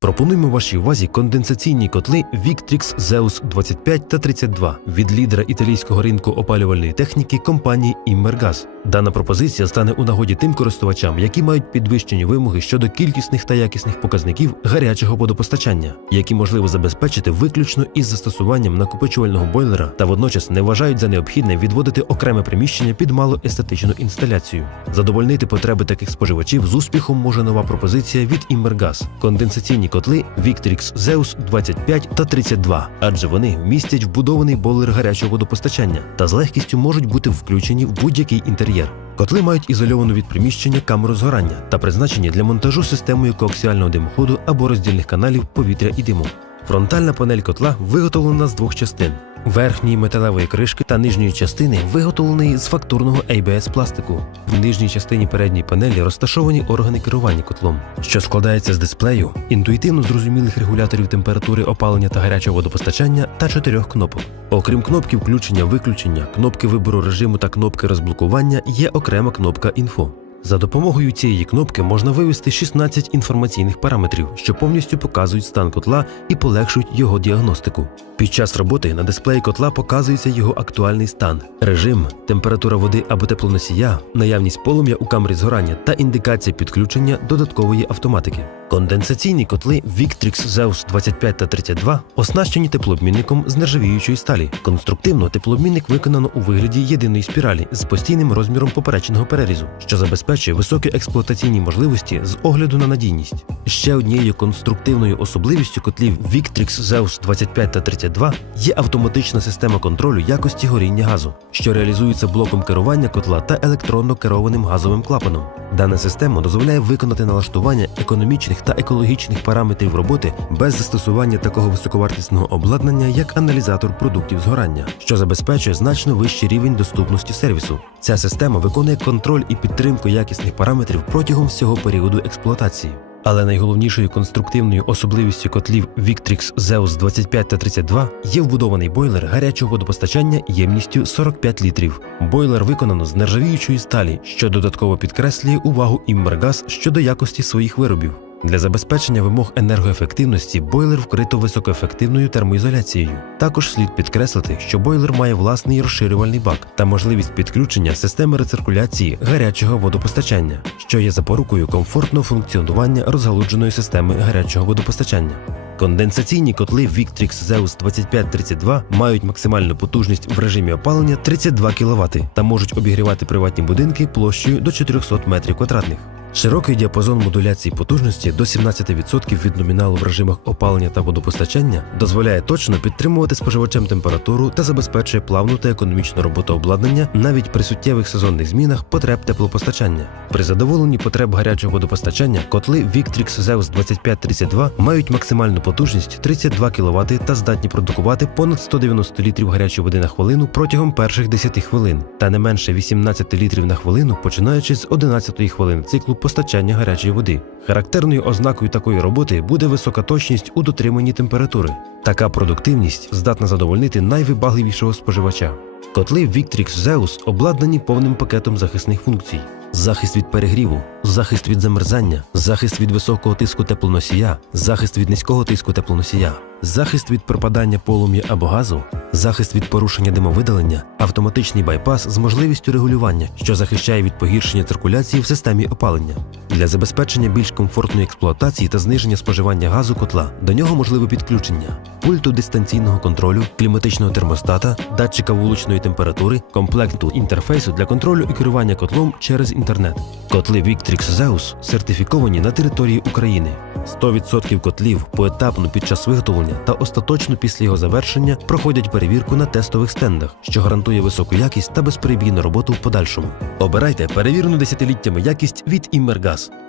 Пропонуємо вашій увазі конденсаційні котли Victrix Zeus 25 та 32 від лідера італійського ринку опалювальної техніки компанії Immergas. Дана пропозиція стане у нагоді тим користувачам, які мають підвищені вимоги щодо кількісних та якісних показників гарячого водопостачання, які можливо забезпечити виключно із застосуванням накопичувального бойлера та водночас не вважають за необхідне відводити окреме приміщення під малоестетичну інсталяцію. Задовольнити потреби таких споживачів з успіхом може нова пропозиція від Immergas – конденсаційні котли Victrix Zeus 25 та 32, адже вони вмістять вбудований бойлер гарячого водопостачання та з легкістю можуть бути включені в будь-який інтер'єр. Котли мають ізольовану від приміщення камеру згорання та призначені для монтажу системою коаксіального димоходу або роздільних каналів повітря і диму. Фронтальна панель котла виготовлена з двох частин. Верхньої металевої кришки та нижньої частини виготовленої з фактурного ABS пластику. В нижній частині передньої панелі розташовані органи керування котлом, що складається з дисплею, інтуїтивно зрозумілих регуляторів температури опалення та гарячого водопостачання та чотирьох кнопок. Окрім кнопки включення-виключення, кнопки вибору режиму та кнопки розблокування є окрема кнопка інфо. За допомогою цієї кнопки можна вивести 16 інформаційних параметрів, що повністю показують стан котла і полегшують його діагностику. Під час роботи на дисплеї котла показується його актуальний стан, режим, температура води або теплоносія, наявність полум'я у камері згорання та індикація підключення додаткової автоматики. Конденсаційні котли Victrix Zeus 25 та 32 оснащені теплообмінником з нержавіючої сталі. Конструктивно теплообмінник виконано у вигляді єдиної спіралі з постійним розміром поперечного перерізу, що забезпечує високі експлуатаційні можливості з огляду на надійність. Ще однією конструктивною особливістю котлів Victrix Zeus 25 та 32 є автоматична система контролю якості горіння газу, що реалізується блоком керування котла та електронно керованим газовим клапаном. Дана система дозволяє виконати налаштування економічних та екологічних параметрів роботи без застосування такого високовартісного обладнання, як аналізатор продуктів згорання, що забезпечує значно вищий рівень доступності сервісу. Ця система виконує контроль і підтримку якісних параметрів протягом всього періоду експлуатації. Але найголовнішою конструктивною особливістю котлів Victrix Zeus 25 та 32 є вбудований бойлер гарячого водопостачання ємністю 45 літрів. Бойлер виконано з нержавіючої сталі, що додатково підкреслює увагу Імбергаз щодо якості своїх виробів. Для забезпечення вимог енергоефективності бойлер вкрито високоефективною термоізоляцією. Також слід підкреслити, що бойлер має власний розширювальний бак та можливість підключення системи рециркуляції гарячого водопостачання, що є запорукою комфортного функціонування розгалудженої системи гарячого водопостачання. Конденсаційні котли Victrix Zeus 2532 мають максимальну потужність в режимі опалення 32 кВт та можуть обігрівати приватні будинки площею до 400 метрів квадратних. Широкий діапазон модуляції потужності до 17% від номіналу в режимах опалення та водопостачання дозволяє точно підтримувати споживачам температуру та забезпечує плавну та економічну роботу обладнання навіть при суттєвих сезонних змінах потреб теплопостачання. При задоволенні потреб гарячого водопостачання котли Victrix Zeus 2532 мають максимальну потужність 32 кВт та здатні продукувати понад 190 літрів гарячої води на хвилину протягом перших 10 хвилин та не менше 18 літрів на хвилину, починаючи з 11 хвилини циклу постачання гарячої води. Характерною ознакою такої роботи буде висока точність у дотриманні температури. Така продуктивність здатна задовольнити найвибагливішого споживача. Котли Victrix Zeus обладнані повним пакетом захисних функцій: захист від перегріву, захист від замерзання, захист від високого тиску теплоносія, захист від низького тиску теплоносія, захист від пропадання полум'я або газу, захист від порушення димовидалення, автоматичний байпас з можливістю регулювання, що захищає від погіршення циркуляції в системі опалення. Для забезпечення більш комфортної експлуатації та зниження споживання газу котла до нього можливе підключення пульту дистанційного контролю, кліматичного термостата, датчика вуличної температури, комплекту інтерфейсу для контролю і керування котлом через інтернет. Котли Victrix Zeus сертифіковані на території України. 100% котлів поетапно під час виготовлення та остаточно після його завершення проходять перевірку на тестових стендах, що гарантує високу якість та безперебійну роботу в подальшому. Обирайте перевірену десятиліттями якість від Immergas.